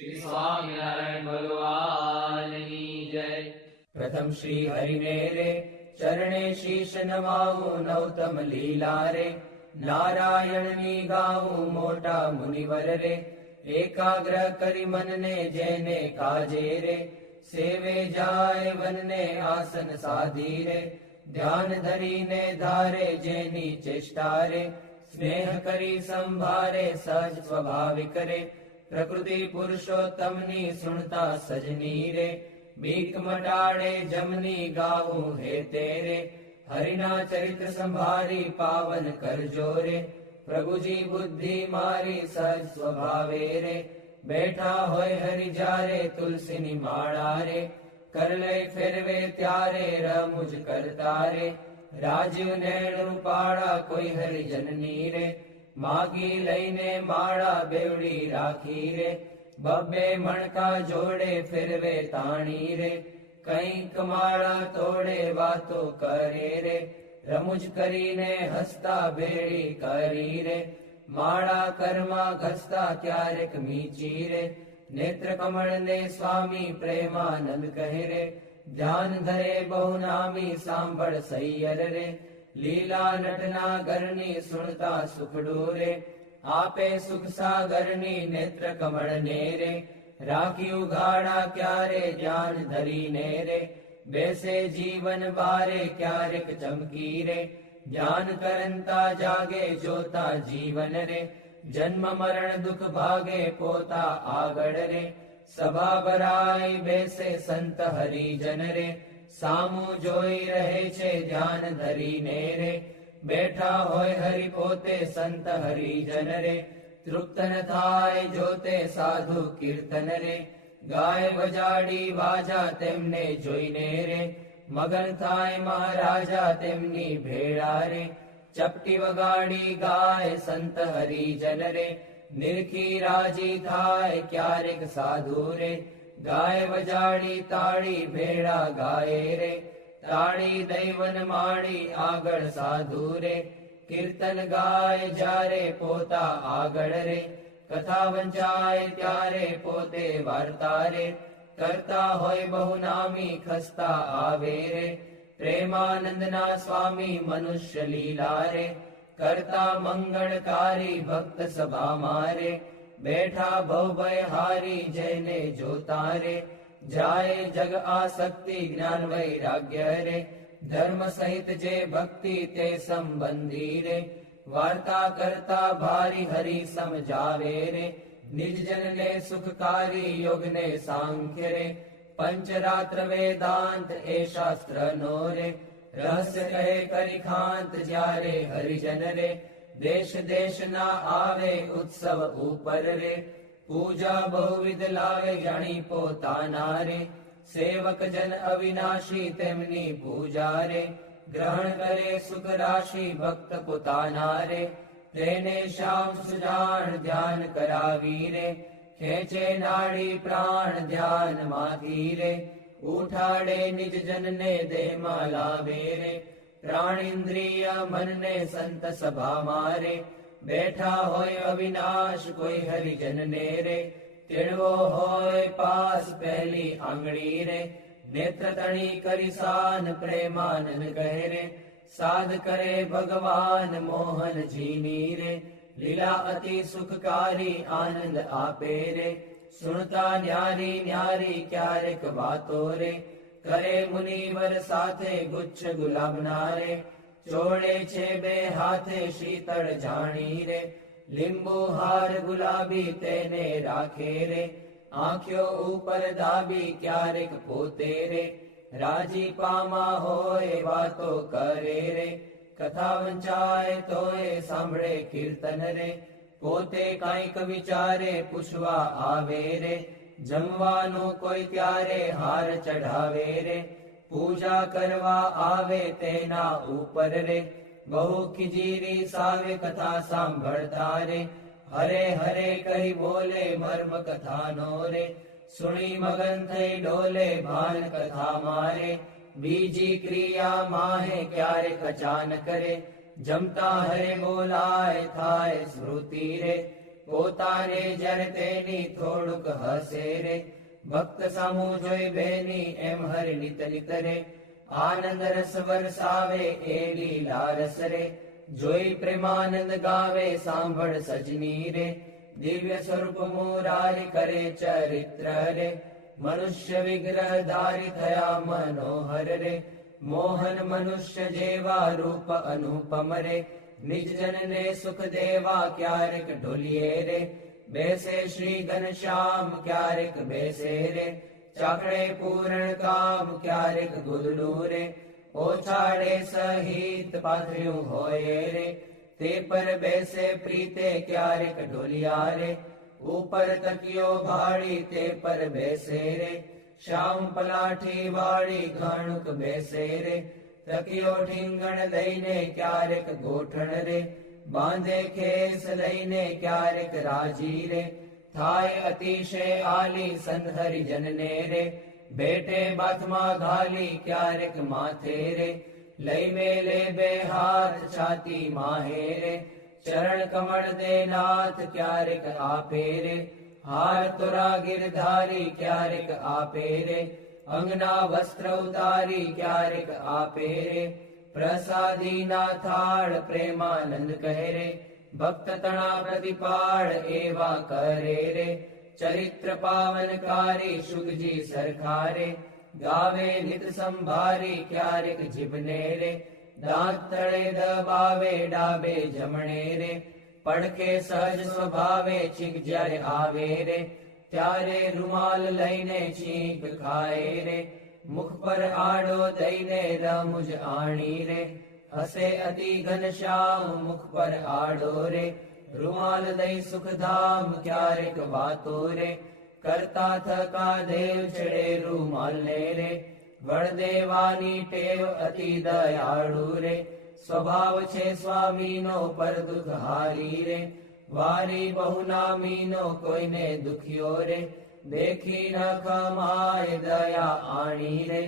શ્રી સ્વામિનારાયણ ભગવાનની જય. પ્રથમ શ્રી હરિને રે ચરણે શીશ નમાવું નવતમ લીલા રે. નારાયણની ગાવું મોટા મુનિવર રે. એકાગ્ર કરી મનને જેને કાજે રે. સેવે જાય વનને આસન સાધી રે. ધ્યાન ધરીને ધારે જેની ચેષ્ટા રે. સ્નેહ કરી સંભારે સહજ સ્વભાવિક રે. પ્રકૃતિ પુરુષોત્તમની સુણતા સજની રે. બીક મટાડે જમની ગાવું હે તેરે. હરિના ચરિત્ર સંભારી પાવન કરજો રે. પ્રભુજી બુદ્ધિ મારી સહજ સ્વભાવે રે. બેઠા હોય હરિ જારે તુલસીની માળા રે. કરલે ફેરવે ત્યારે રમુજ કરતા રે. રાજીવ નેણ રૂપાળા કોઈ હરિજનની રે. માગી લઈને માળા બેવડી રાખી રે. બબ્બે મણકા જોડે ફેરવે તાણી રે. કંઈક માળા તોડે વાતો કરે રે. રમુજ કરીને હસતા ભેળી કરી રે. માળા કરમાં ઘસતા ક્યારેક મીચી રે. નેત્ર કમળ ને સ્વામી પ્રેમાનંદ કહે રે. ધ્યાન ધરે બહુ નામી સાંભળ સૈયર રે. લીલા નટના ગરની સુણતા સુખડું રે. આપે સુખ સાગરની નેત્ર કમળ ને રે. રાખ્યું ગાડા ક્યારે ધ્યાન ધરીને રે. બેસે જીવન બારે ક્યારેક ચમકી રે. ધ્યાન કરંતા જાગે જોતા જીવન રે. જન્મ મરણ દુઃખ ભાગે પોતા આગળ રે. સભા ભરાય બેસે સંત હરિજન રે. સામું જોઈ રહે છે ધ્યાન ધરીને રે. બેઠા હોય હરિ પોતે સંત હરિજન રે. તૃપ્ત ન થાય જોતે સાધુ કીર્તન રે. ગાય વજાડી વાજા તેમને જોઈને રે. મગન થાય મહારાજા તેમની ભેળા રે. ચપટી વગાડી ગાય સંત હરિજન રે. નિરખી રાજી થાય ક્યારેક સાધુ રે. ગાય વજાડી તાળી ભેળા ગાય રે. તાળી દૈવન માળી આગળ સાધુ રે. કીર્તન ગાય જ્યારે પોતા આગળ રે. કથા વંચાય ત્યારે પોતે વાર્તા રે. કરતા હોય બહુ નામી ખસ્તા આવે રે. પ્રેમાનંદના સ્વામી મનુષ્ય લીલા રે. કરતા મંગળકારી ભક્ત સભા મારે. બેઠા ભવભય હારી જઈને જોતા રે. જાય જગ આસક્તિ જ્ઞાન વૈરાગ્ય રે. ધર્મ સહિત જે ભક્તિ તે સંબંધી રે. વાર્તા કરતા ભારી હરિ સમજાવે રે. નિજજન ને સુખકારી યોગ ને સાંખ્ય રે. પંચરાત્ર વેદાંત એ શાસ્ત્ર નો રે. રહસ્ય કહે કરી ખાંત જ્યારે હરિજન રે. દેશ દેશ ના આવે ઉત્સવ ઉપર રે. પૂજા બહુવિધ લાવે જાણી પોતાના રે. સેવક જન અવિનાશી તેમની પૂજા રે. ગ્રહણ કરે સુખ રાશિ ભક્ત પોતાના રે. તેને શ્યામ સુજાણ ધ્યાન કરાવી રે. ખેંચે નાડી પ્રાણ ધ્યાન માંથી રે. ઉઠાડે નિજ જનને દેહમાં લાવે રે. પ્રાણિન્દ્રિય મનને સંત સભા મારે. બેઠા હોય અવિનાશ કોઈ હરિજનને રે. તેડવો હોય પાસ પહેલી આંગળી રે. નેત્ર તણી કરી સાન પ્રેમાનંદ કહે રે. સાધ કરે ભગવાન મોહન જીની રે. લીલા અતિ સુખકારી આનંદ આપે રે. સુણતા ન્યારી ન્યારી ક્યારેક વાતો રે. કરે મુનિવર સાથે ગુચ્છ ગુલાબના રે. ચોળે છે બે હાથે શીતળ જાણી રે. લીંબુ હાર ગુલાબી તેને રાખે રે. આંખ્યો ઉપર દાબી ક્યારેક પોતે રે. રાજી પામા હોય વાતો કરે રે. કથા વંચાય તોય સાંભળે કીર્તન રે. પોતે કાંઈક વિચારે પૂછવા આવે રે. જમવાનું કોઈ ત્યારે હાર ચઢાવે રે. પૂજા કરવા આવે તેના ઉપર રે. બહુ ખીજીરી સાવે કથા સાંભળતા રે. હરે હરે કહી બોલે મર્મ કથાનો રે. સુણી મગન થઈ ડોલે ભાન કથા મારે. બીજી ક્રિયા માહે ક્યારેક અચાનક રે. જમતા હરે બોલાય થાય સ્મૃતિ રે. પોતાને જ્યારે તેની થોડુંક હસે રે, ભક્ત સામું જોઈ બેની એમ હરિ નિત નિત રે, આનંદ રસ વરસાવે એ લીલા રસ રે, જોઈ પ્રેમાનંદ ગાવે સાંભળ સજની રે, દિવ્ય સ્વરૂપ મુરારી કરે ચરિત્ર રે, મનુષ્ય વિગ્રહ ધારી થયા મનોહર રે, મોહન મનુષ્ય જેવા રૂપ અનુપમ રે, નિજ જનને સુખ દેવા ક્યારેક ઢોલીએ રે, બેસે શ્રી ઘનશ્યામ ક્યારેક બેસે રે, ચાકડે પૂરણ કામ ક્યારેક ગુદડું રે, ઓછાડે સહિત પાથર્યું હોય રે, તે પર બેસે પ્રીતે ક્યારેક ઢોલિયા રે, ઉપર તકિયો ભાળી તે પર બેસે રે, શ્યામ પલાઠી વાળી ઘણુક બેસે રે, તકિયો ઠીંગણ લઈને ક્યારેક ગોઠણ રે, બાંધે ખેસ લઈને ક્યારેક રાજી રે, થાય અતિશય આલી સંત હરિજનને રે, બેટે બાથમાં ઘાલી ક્યારેક માથે રે, લઈ મેલે બે હાથ છાતી માહે રે, ચરણ કમળ દે નાથ ક્યારેક આપે રે, હાર તોરા ગિરધારી ક્યારેક આપે રે, અંગના વસ્ત્ર ઉતારી ક્યારેક આપે રે, પ્રસાદી ના થાળ પ્રેમાનંદ કહે રે, ભક્ત તણા પ્રતિપાળ એવા કરે રે, ચરિત્ર પાવનકારી શુકજી સરખારે, ગાવે નિત સંભારી ક્યારેક જીભને રે, દાંત તળે દબાવે ડાબે જમણે રે, પડખે સહજ સ્વભાવે છીંક જ્યારે આવે રે, ત્યારે રૂમાલ લઈને છીંક ખાય રે, મુખ પર આડો દઈને રમુજ આણી રે, હસે અતિ ઘનશ્યામ મુખ પર આડો રે, રૂમાલ દઈ સુખધામ ક્યારેક વાતો રે, કરતા થકા દેવ છેડે રૂમાલ ને રે, વળ દેવાની ટેવ અતિ દયાળુ રે, સ્વભાવ છે સ્વામીનો પર દુઃખ હારી રે, વારી બહુ નામીનો કોઈને દુખ્યો રે, દેખી ન ખમાય દયા આણી રે,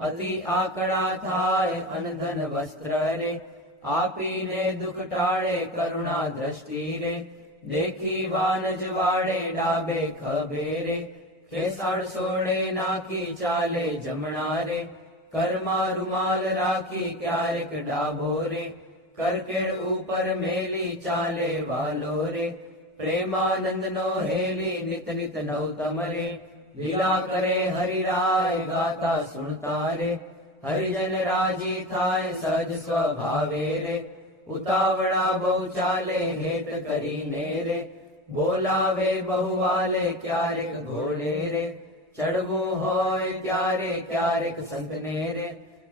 અતિ આકડા થાય અનધન વસ્ત્ર રે, આપીને દુઃખ ટાળે કરુણા દ્રષ્ટિ રે, દેખી વાનજ વાડે ડાબે ખભે રે, ખેસાડ સોડે નાખી ચાલે જમણા રે, કરમાં રૂમાલ રાખી ક્યારેક ડાબો રે, કરકેડ ઉપર મેલી ચાલે વાલો રે, પ્રેમાનંદ નો હેલી નિત નિત નવતમ રે, લીલા કરે હરિરાય ગાતા સુણતા રે, હરિજન રાજી થાય સહજ સ્વભાવે રે, ઉતાવળા બહુ ચાલે હેત કરીને રે, બોલાવે બહુ વાલે ક્યારેક ઘોડે રે, ચડવું હોય ત્યારે ક્યારેક સંતને રે,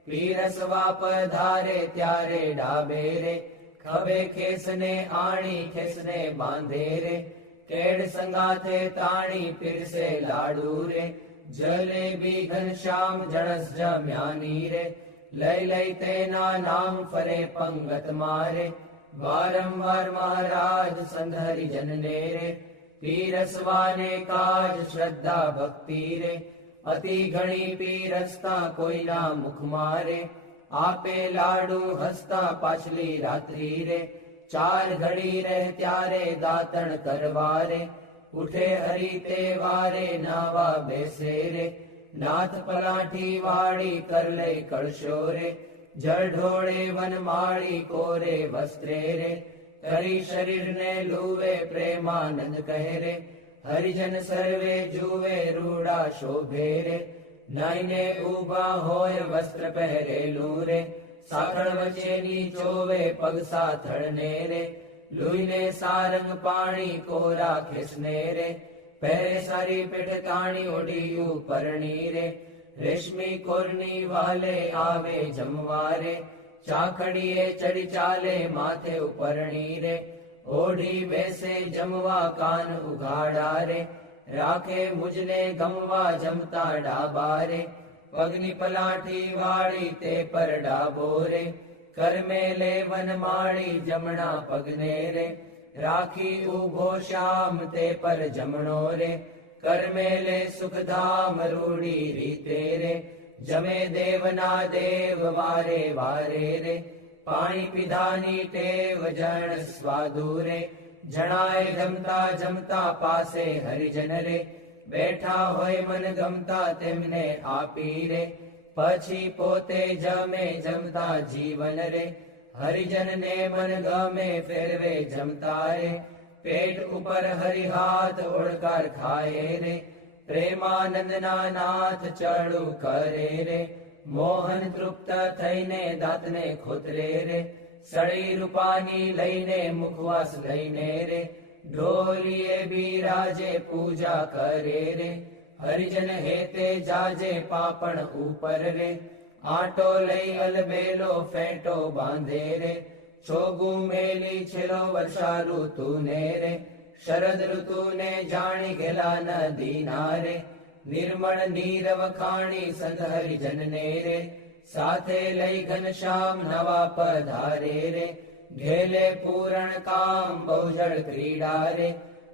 પીરસવા પધારે ત્યારે ડાબે રે, ખભે ખેસને આણી ખેસને બાંધે રે, કેડ સંગાથે તાણી પીરસે લાડુ રે, જલેબી ઘનશ્યામ જણસ જમ્યાની રે, લઈ લઈ તેના નામ ફરે પંગત મારે, વારંવાર મહારાજ સંત હરિજનને રે, પીરસવાને કાજ શ્રદ્ધા ભક્તિ રે, અતિ ઘણી પીરસતા કોઈના મુખ મારે, આપે લાડુ હસતા પાછલી રાત્રિ રે, ચાર ઘડી રહે ત્યારે દાતણ કરવા રે, ઉઠે હરી તે વારે નાવા બેસે રે, નાથ પલાઠી વાળી કર લઈ કળશો રે, જળ ઢોળે વનમાળી કોરે વસ્ત્રે રે, કરી શરીરને લુવે પ્રેમાનંદ કહે રે, હરિજન સર્વે જુવે રૂડા શોભે રે, નાઈને ઉભા હોય વસ્ત્ર પહેરેલું રે, સાખળ વચ્ચેની ચોવે પગ સાથળને રે, લુઈને સારંગ પાણી કોરા ખેસને રે, પહેરે સારી પેઠ તાણી ઓઢી ઉપરણી રે, રેશમી કોરની વાલે આવે જમવા રે, ચાખડીએ ચડી ચાલે માથે ઉપરણી રે, ઓઢી બેસે જમવા કાન ઉઘાડા રે, રાખે મુજને ગમવા જમતા ડાબા રે, પગની પલાઠી વાળી તે પર ડાબો રે, કરમે લે વનમાળી જમણા પગને રે, રાખી ઉભો શ્યામ તે પર જમણો રે, કરમે લે સુખધામ રૂડી રીતે રે, જમે દેવના દેવ વારે વારે રે, પાણી પીધાની ટેવ જણ સ્વાદુ રે, જણાય જમતા જમતા પાસે હરિજન રે, બેઠા હોય મન ગમતા તેમને આપી રે, પછી પોતે જમે જમતા જીવન રે, હરિજનને મન ગમે ફેરવે જમતા રે, પેટ ઉપર હરિહાથ ઓળકાર ખાય રે, પ્રેમાનંદના નાથ ચડું કરે રે, મોહન તૃપ્ત થઈને દાંતને ખોતરે રે, સળી રૂપાની લઈને મુખવાસ લઈને રે, ઢોલીએ બિરાજે પૂજા કરે રે, હરિજન હેતે જાજે પાપણ ઉપર રે, આટો લઈ અલબેલો ફેંટો બાંધે રે, ચોગું મેલી છેલ્લો વર્ષા ઋતુને રે, શરદ ઋતુને જાણી ગેલા નદી નારે, નિર્મળ નીરવ ખાણી સંત હરિજનને રે, સાથે લઈ ઘનશ્યામ નવા પધારે રે, ઘેલે પૂરણ કામ બહુજળ ક્રીડા રે,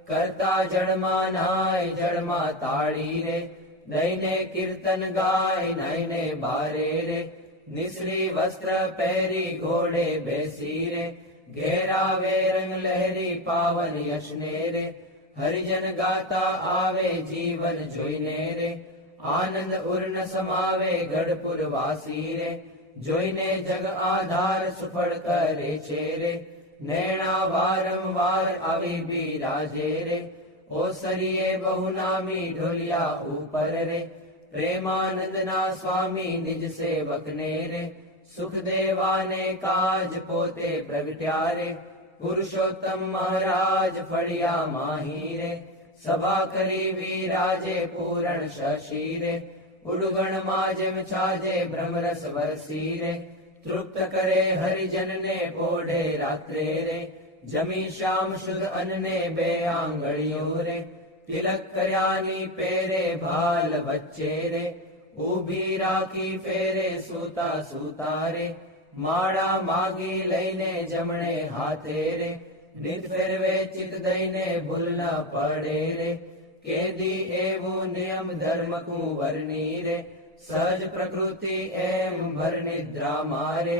કરતા જળમાં નાય જળમાં તાળી રે, દઈને કીર્તન ગાય નઈને બારે રે, નિસરી વસ્ત્ર પહેરી ઘોડે બેસી રે, ઘેરાવે રંગ લહેરી પાવન યશને રે, હરિજન ગાતા આવે જીવન જોઈને રે, આનંદ ઉર્ન સમાવે ગઢપુર વાસી રે, જોઈને જગ આધાર સુફળ કરે છે રે, નૈણા વારંવાર આવી બિરાજે રે, ઓસરીએ બહુ નામી ઢોલિયા ઉપર રે, પ્રેમાનંદના સ્વામી નિજ સેવકને રે, સુખદેવાને કાજ પોતે પ્રગટ્યા રે, પુરુષોત્તમ મહારાજ ફળિયા માહી રે, સભા કરી વિરાજે પૂરણ શશી રે, ઉડગણમાં જેમ છાજે બ્રહ્મરસ વરસી રે, તૃપ્ત કરે હરિજનને પોઢે રાત્રે રે, જમી શ્યામ શુદ્ધ અન્ને બે આંગળીઓ રે, તિલક કર્યાની પેરે ભાલ વચ્ચે રે, ઊભી રાખી ફેરે સૂતા સૂતા રે, માળા માગી લઈને જમણે હાથે રે, નિત ફેરવે ચિત દઈને ભૂલ ન પડે રે, કેદી એવું નિયમ ધર્મ કુંવરની રે, સહજ પ્રકૃતિ એમ ભર નિદ્રા મારે,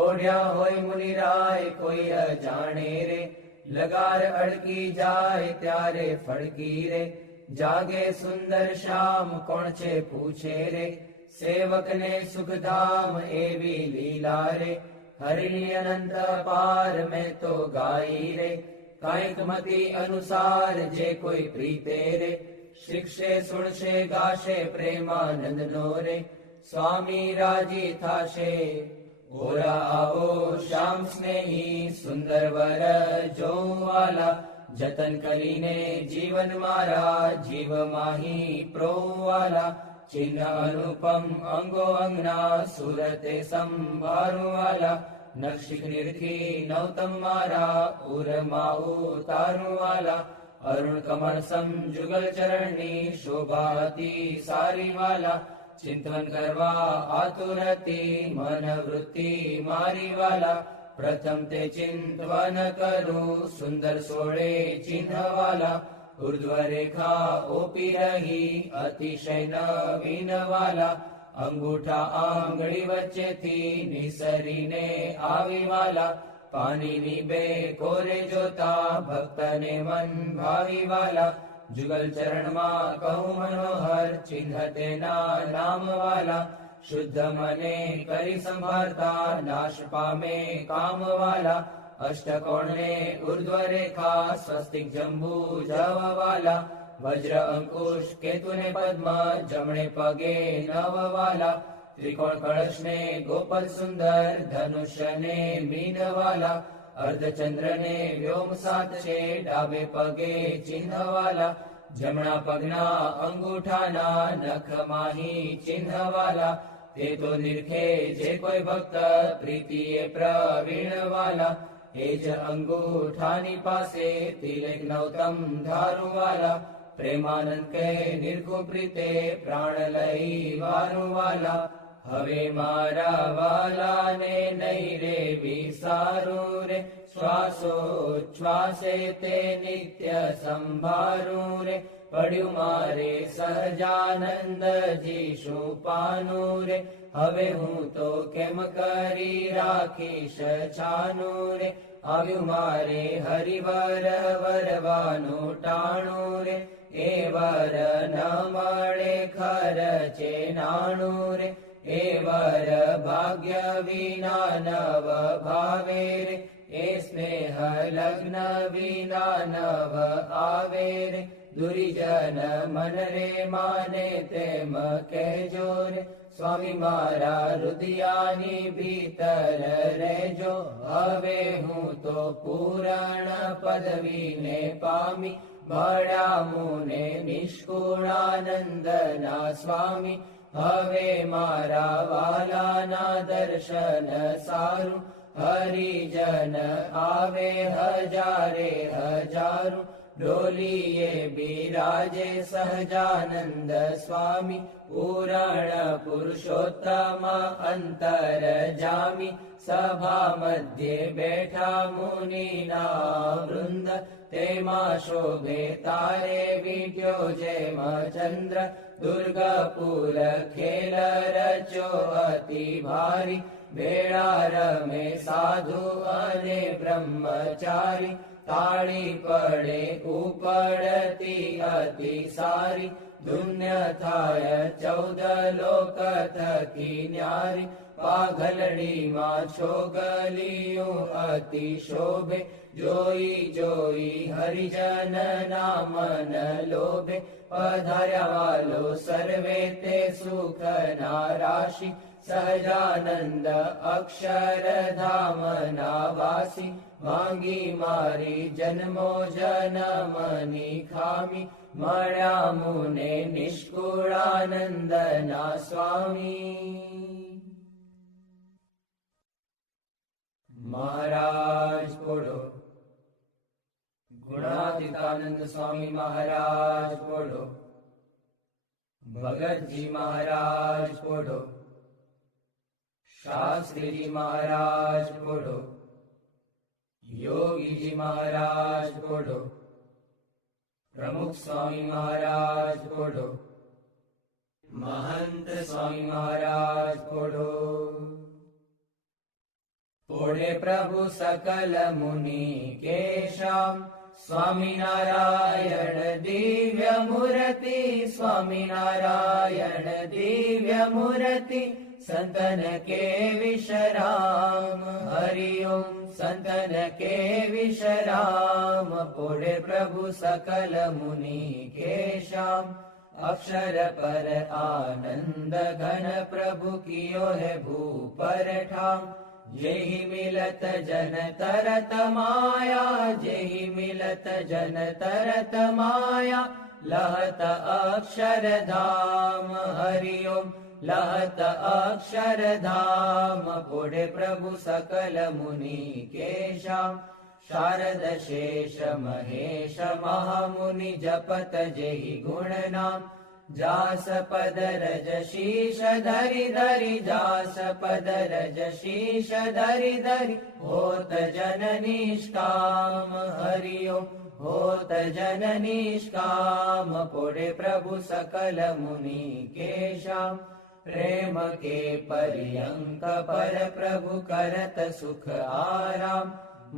ઓઢ્યા હોય મુનિરાય કોઈ અજાણે રે, લગાર અડકી જાય ત્યારે ફડકી રે, જાગે સુંદર શ્યામ કોણ છે પૂછે રે, સેવકને સુખધામ એવી લીલા રે, હરિની અનંત પાર મેં તો ગાઈ રે, કાંઈક મતિ અનુસાર જે કોઈ પ્રીતે રે, શિક્ષે સુણશે ગાશે પ્રેમાનંદ નો રે, સ્વામી રાજી થાશે. ઓરા આવો શ્યામ સ્નેહી સુંદર વર જોવાલા, જતન કરીને જીવન મારા જીવ માહી પ્રોવાલા, ચિહ્ન અનુપમ અંગો અંગના સુરતે સંભાળવાલા, નક્ષિક નિરખી નવતમ મારા ઉરમાં ઉતારવાલા, અરુણ કમળ સમ જુગલ ચરણની શોભાતી સારી વાલા, ચિંતન કરવા આતુરતી મન વૃત્તિ મારી વાલા, પ્રથમ તે ચિંતવન કરું સુંદર સોળે ચિહ્ન વાલા, ઉર્ધ્વ રેખા ઓપી રહી અતિશય નવીન વાલા, અંગૂઠા આંગળી વચ્ચેથી નિસરીને આવી વાલા, પાણીની બે કોરે જોતા ભક્તને મન ભાવી વાલા, જુગલ ચરણમાં કહું મનોહર ચિહ્ન તેના નામ વાલા, શુદ્ધ મને કરી સંભાળતા નાશ પામે કામ વાલા, અષ્ટકોણને ઉર્ધ્વ રેખા સ્વસ્તિક જંબુ જવ વાલા, વજ્ર અંકુશ કેતુને પદ્મ જમણે પગે નવ વાલા, ત્રિકોણ કળશને ગોપલ સુંદર ધનુષ્યને મીન વાલા, અર્ધચંદ્રને વ્યોમ સાત છે ડાબે પગે ચિહ્ન વાલા, જમણા પગના અંગૂઠાના નખ માહી ચિહ્ન વાલા, તે તો નિરખે જે કોઈ ભક્ત પ્રીતિએ પ્રવીણ વાલા, એ જ અંગૂઠાની પાસે તિલક નવતમ ધારું વાલા, પ્રેમાનંદ કહે નિર્ખુ પ્રીતે પ્રાણ લઈ વારું વાલા, હવે મારા વાલાને નહીં રે વિસારું રે, શ્વાસોચ્છ્વાસે તે નિત્ય સંભારું રે, પડ્યું મારે સહજાનંદજી શું પાનું રે, હવે હું તો કેમ કરી રાખીશ છાનું રે, આવ્યું મારે હરિવર વરવાનું ટાણું રે, એ વર ન મળે ખર્ચે નાણું રે, એ વર ભાગ્ય વિના નવ ભાવે રે, એ સ્નેહ લગ્ન વિના નવ આવે રે, દુર્જન મન રે માને તેમ કહેજો રે, સ્વામી મારા હૃદયાની ભીતર રહેજો, હવે હું તો પૂરણ પદવીને પામી, મળ્યા મુને નિષ્કુળાનંદના સ્વામી, હવે મારા વાલાના દર્શન સારું, હરિજન આવે હજારે હજારું, ડોલીએ બિરાજે સહજાનંદ સ્વામી, પૂરણ પુરુષોત્તમ અંતર જામી, સભા મધ્યે બેઠા મુનિના વૃંદ, તેમાં શોભે તારે વીટ્યો જેમ ચંદ્ર, દુર્ગપુર ખેલ રચ્યો અતિ ભારી, બેડા રમે સાધુ અને બ્રહ્મચારી, તાળી પડે ઉપડતી અતિ સારી, ધુન્ય થાય 14 લોક થકી ન્યારી, પાઘલડીમાં છોગલિયું અતિ શોભે, જોઈ જોઈ હરિજન ના મન લોભે, પધાર્યા વાલો સર્વે તે સુખ ના રાશિ, સહજાનંદ અક્ષરધામ ના વાસી, માંગી મારી જન્મો જન્મની ખામી, મળ્યા મુને નિષ્કુળાનંદ ના સ્વામી. મહારાજ બોલો. ગુણાતીતાનંદ સ્વામી મહારાજ બોલો. ભગતજી મહારાજ બોલો. શાસ્ત્રીજી મહારાજ બોલો. યોગીજી મહારાજ બોલો. પ્રમુખ સ્વામી મહારાજ બોલો. મહંત સ્વામી મહારાજ બોલો. બોલે પ્રભુ સકલ મુનિ કેશામ, સ્વામિનારાયણ દિવ્ય મૂર્તિ, સ્વામિનારાયણ દિવ્ય મૂર્તિ, સંતન કે વિશ્રામ, હરિ ઓમ સંતન કે વિશ્રામ. બોલે પ્રભુ સકલ મુનિ કેશામ, અક્ષર પર આનંદ ઘન પ્રભુ કિયો હે ભૂપર ઠામ, જેહી મિલત જન તરત માયા, જેહી મિલત જન તરત માયા, લહત અક્ષરધામ, હરિ ઓમ લહત અક્ષરધામ. બોલે પ્રભુ સકલ મુનિ કેશામ, શારદ શેષ મહેશ મહામુનિ જપત જેહી ગુણ નામ, જાસ પદ રજ શીશ ધરી ધરી, જાસ પદ રજ શીશ ધરી ધરી, હોત જન નિષ્કામ, હરિ ઓમ હોત જન નિષ્કામ. બોલે પ્રભુ સકલ મુનિ કેશામ, પ્રેમ કે પર્યંક પર પ્રભુ કરત સુખ આરામ,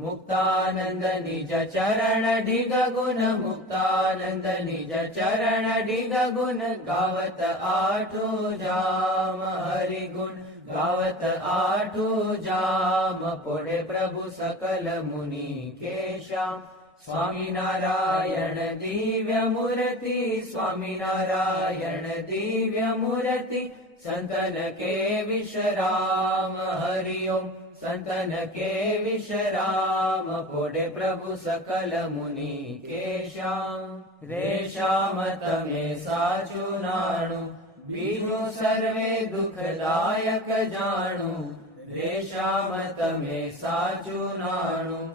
મુક્તાનંદ નિજ ચરણ ઢીગ ગુણ, મુક્તાનંદ નિજ ચરણ ઢીગ ગુણ, ગાવત આઠું જામ, હરિ ગુણ ગાવત આઠું જામ. બોલે પ્રભુ સકલ મુનિ કેશામ, સ્વામિનારાયણ દિવ્ય મૂર્તિ, સ્વામિનારાયણ દિવ્ય મૂર્તિ, સંતન કે વિશ્રામ, હરિ ઓમ સંતન કે વિશ્રામ. બોલે પ્રભુ સકલ મુનિ કેશામ, રેશામ તમે સાચું નાણું, બીજું સર્વે દુઃખદાયક જાણું, રેશામ તમે સાચું નાણું,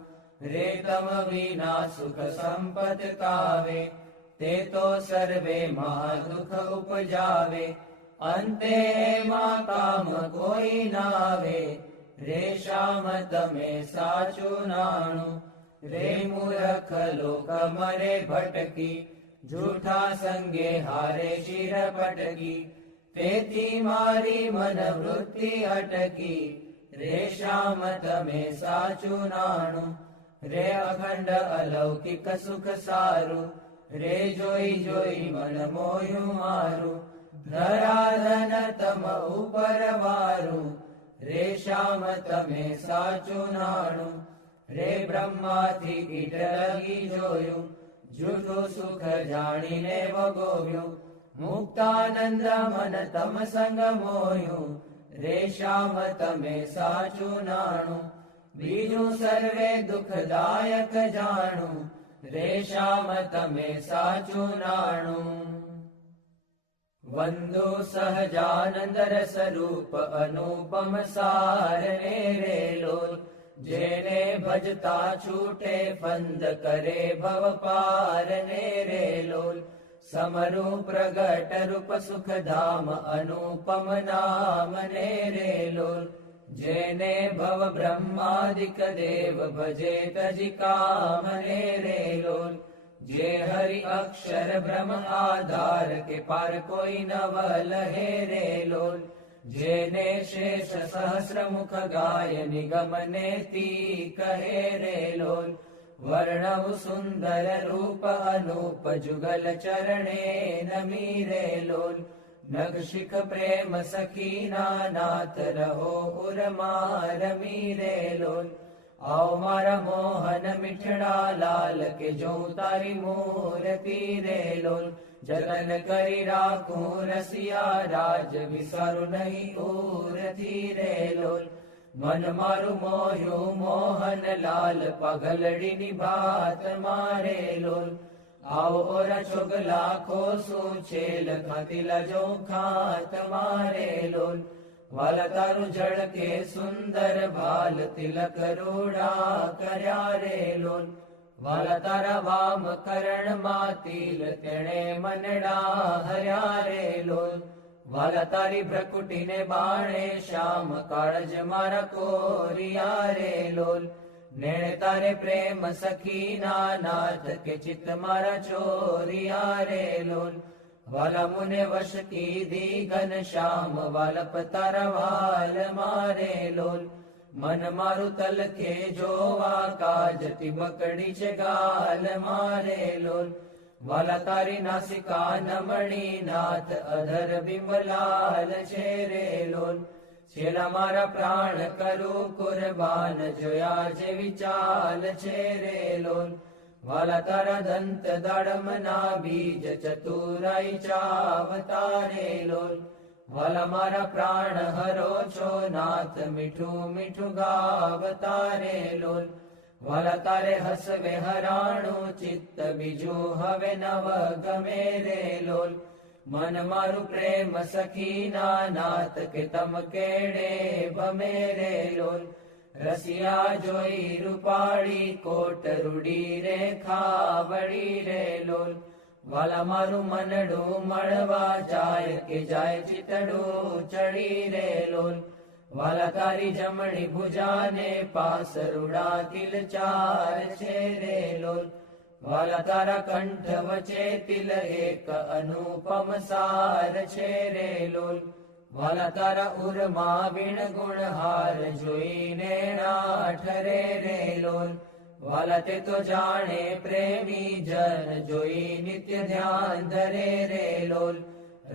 રેતમ વિના સુખ સંપદ કાવે, તે તો સર્વે માં દુઃખ ઉપજાવે, અંતે એમાં કામ કોઈ નાવે, રેશામ તમે સાચું નાણું, રે મૂરખ લોક મરે ભટકી, જૂઠા સંગે હારે શિર પટકી, તેથી મારી મન વૃત્તિ અટકી. રે શ્યામ તમે સાચું નાણું, રે અખંડ અલૌકિક સુખ સારું. રે જોઈ જોઈ મન મોયું મારું, ધરાધન તમ ઉપર વારું. રે શ્યામ તમે સાચું નાણું, રે બ્રહ્માથી કીટ લગી જોયું, જૂઠું સુખ જાણીને વગોવ્યું. મુક્તાનંદ મન તમ સંગ મોયું, રે શ્યામ તમે સાચું નાણું. બીજું સર્વે દુઃખદાયક જાણું, રે શ્યામ તમે સાચું નાણું. વંદુ સહજાનંદ સ્વરૂપ અનુપમ સાર ને રે લોલ. જેને ભજતા છૂટે ફંદ કરે ભવ પાર ને રે લોલ. સમરૂ પ્રગટ રૂપ સુખધામ અનુપમ નામ ને રે લોલ. જેને ભવ બ્રહ્માદિક દેવ ભજે તજી કામ ને રે લોલ. જે હરિ અક્ષર બ્રહ્મ આધાર કે પાર કોઈ નવ લહે રે લોલ. જેને શેષ સહસ્ર મુખ ગાય નિગમ ને તી કહે રે લોલ. વર્ણવ સુંદર રૂપ અનુપ જુગલ ચરણે નમી રે લોલ. નગશિખ પ્રેમ સખીના નાથ રહો ઉર્મા રમી રે લોલ. આવ મારા મોહન મીઠડા લાલ કે જોઉં તારી મૂર્તિ રે લોલ. જતન કરી રાખું રસિયા રાજ વિસારું નહીં ઉરથી રે લોલ. મન મારું મોયું મોહન લાલ પગલડીની ભાત મારે લોલ. આવો ઓરા ચોગલા ખોસું છેલ ખાતીલા જો ખાત મારે લોલ. વાલા તારું ઝળકે સુંદર ભાલ તિલક રૂડા કર્યા રે લોલ. વાલા તારા વામ કરણમાં તિલ તેણે મનડા હર્યા રે લોલ. વાલા તારી ભ્રકુટીને બાણે શ્યામ કાળજ મારા કોરિયા રે લોલ. નેણે તારે પ્રેમ સખીના નાથ કે ચિત્ત મારા ચોરિયા રે લોલ. વાલા મુને વશ કીધી ઘન શ્યામ વાલપ તારા વાલ મારે લોલ. મન મારું તલકે જોવા કાજ તિબકડી છે ગાલ મારે લોલ. વાલા તારી નાસિકા નમણી નાથ અધર બિંબલાલ છે રે લોલ. છેલ્લા મારા પ્રાણ કરું કુરબાન જોયા જેવી ચાલ છે રે લોલ. વાલા તારા દંત દાડમના બીજ ચતુરાઈ ચાવતા રે લોલ. વાલા મારા પ્રાણ હરો છો નાથ મીઠું મીઠું ગાવતા રે લોલ. વાલા તારે હસવે હરાણું ચિત્ત બીજું હવે નવ ગમે રે લોલ. મન મારું પ્રેમ સખીના નાથ કે તમ કેડે ભમે રે લોલ. રસિયા જોઈ રૂપાળી કોટ રૂડી રે ખાવડી રે લોલ. વાલા મારું મનડું મળવા જાય કે જાય ચિતડું ચડી રે લોલ. વાલા તારી જમણી ભુજાને પાસ રૂડા તિલ ચાર છે રે લોલ. વાલા તારા કંઠ વચ્ચે તિલ એક અનુપમ સાર છે રે લોલ. વાલા તારા ઉરમાં વીણ ગુણ હાર જોઈને ઠરે રે લોલ. વાલા તે તો જાણે પ્રેમી જન જોઈ નિત્ય ધ્યાન ધરે રે લોલ.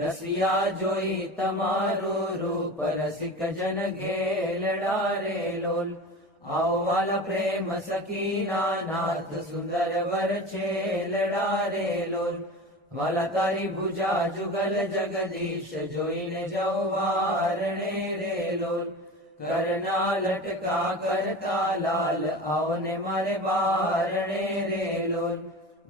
રસિયા જોઈ તમારું રૂપ રસિક જન ઘેલડા રે લોલ. આવો વાલા પ્રેમ સખીના નાથ સુંદર વર છેલડા રે લોલ. વાલા તારી ભુજા જુગલ જગદીશ જોઈને જવારણે રે લોલ. કરના લટકા કરતા લાલ આવને મારે બારણે રે લોલ.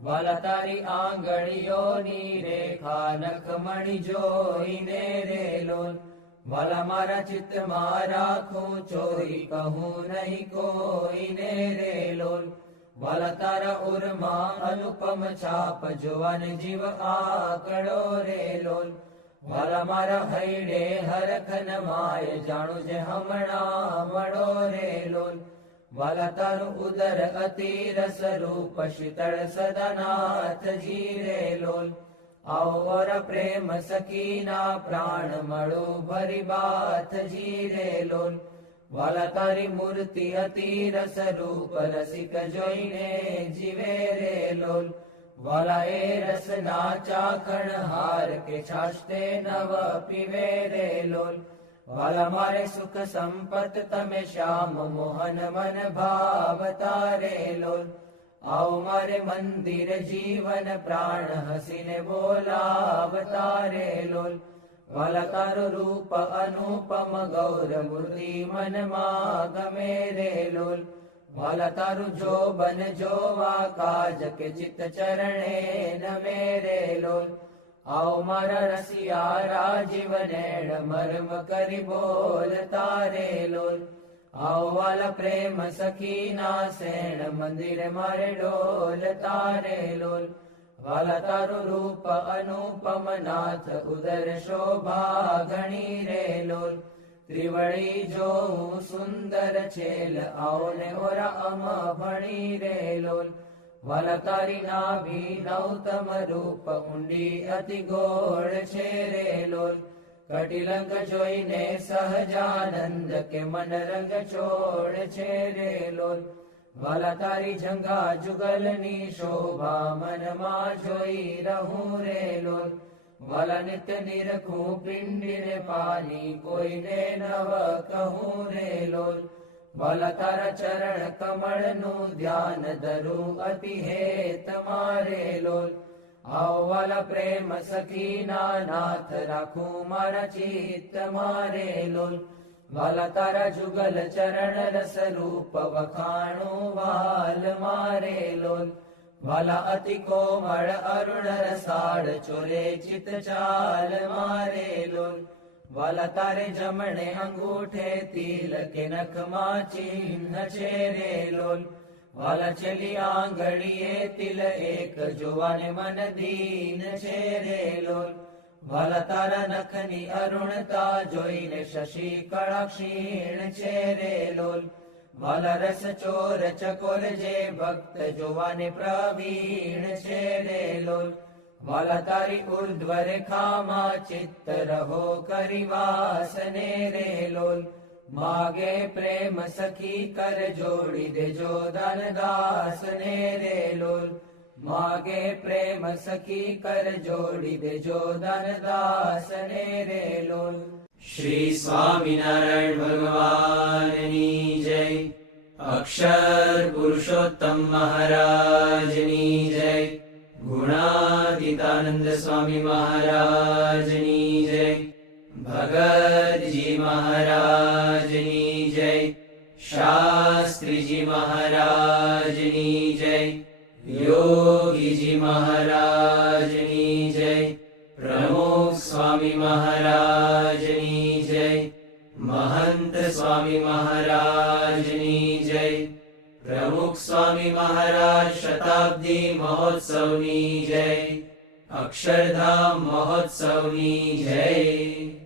વાલા તારી આંગળીઓની રેખા નખમણી જોઈને રે લોલ. વાલા મારા ચિત્તમાં રાખું ચોરી કહું નહીં કોઈને રે લોલ. વાલા તારા ઉરમાં અનુપમ છાપ જોવાને જીવ આકડો રે લોલ. વાલા મારા હૈડે હરખન માય જાણું જે હમણાં મળો રે લોલ. વાલા તારું ઉદર અતિ રસ રૂપ શીતળ સદનાથ જીરે લોલ ઔર પ્રેમ સખીના પ્રાણ મળો ભરી બાથ જીરે લોલ વાલા તારી મૂર્તિ અતિ રસ રૂપ રસિક જોઈને જીવે રે લોલ વાલા એ રસના ચાખણ હાર કે છાશતે નવ પીવે રે લોલ વાલા મારે સુખ સંપત તમે શ્યામ મોહન મન ભાવતા રે લોલ આવો મારે મંદિર જીવન પ્રાણ હસીને બોલાવતા રે લોલ વાલા તારું રૂપ અનુપમ ગૌર મૂર્તિ મનમાં ગમે રે લોલ વાલા તારું જોબન જોવા કાજ કે ચિત્ત ચરણે નમે રે લોલ આવો મારા રસિયા રાજીવ નેણ મર્મ કરી બોલતા રે લોલ આવો વાલા પ્રેમ સખીના સેણ મંદિર મારે ડોલતા રે લોલ વાલા તારું રૂપ અનુપમ નાથ ઉદર શોભા ઘણી રે લોલ ત્રિવળી જોઉં સુંદર છેલ આવો ને ઓરા અમ ભણી રે લોલ વાલા તારી નાભી નૌતમ રૂપ ઊંડી અતિ ગોળ છે રે લોલ કટિલંગ જોઈને સહજાનંદ કે મન રંગ છોડ છે રે લોલ વાલા તારી જંગા જુગલની શોભા મનમાં જોઈ રહું રે લોલ વાલા નિત્ય નિરખું પિંડીને પાની કોઈને નવ કહું રે લોલ વાલા તારા ચરણ કમળનું ધ્યાન ધરું અતિ હે તમારે લોલ આવો વાલા પ્રેમ સખીના નાથ રાખું મારા ચિત્ત મારે લોલ વાલા તારા જુગલ ચરણ રસ રૂપ વખાણું વાલ મારે લોલ વાલા અતિ કોમળ અરુણ રસાળ ચોરે ચિત ચાલ મારે લોલ વાલા તારે જમણે અંગૂઠે તિલ કે નખમાં ચિહ્ન છે રે લોલ વાલા ચલી આંગળીએ તિલ એક જોવાને મન દીન છે રે લોલ વાલા તારા નખની અરુણતા જોઈને શશી કળા ક્ષીણ છે રે લોલ વાલા રસ ચોર ચકોર જે ભક્ત જોવાને પ્રવીણ છે રે લોલ વાલા તારી ઉર્ધ્વ રેખામાં ચિત્ત રહો કરી વાસને રે લોલ માગે પ્રેમ સખી કર જોડી દેજો દાનદાસને રે લોલ માગે પ્રેમ સખી કર જોડી દેજો દાનદાસને રે લોલ શ્રી સ્વામિનારાયણ ભગવાનની જય અક્ષર પુરુષોત્તમ મહારાજની જય ગુણાતીતાનંદ સ્વામી મહારાજની જય ભગતજી મહારાજની જય શાસ્ત્રીજી મહારાજની જય યોગીજી મહારાજની જય પ્રમુખ સ્વામી મહારાજની જય મહંત સ્વામી મહારાજની જય પ્રમુખ સ્વામી મહારાજ શતાબ્દી મહોત્સવની જય અક્ષરધામ મહોત્સવની જય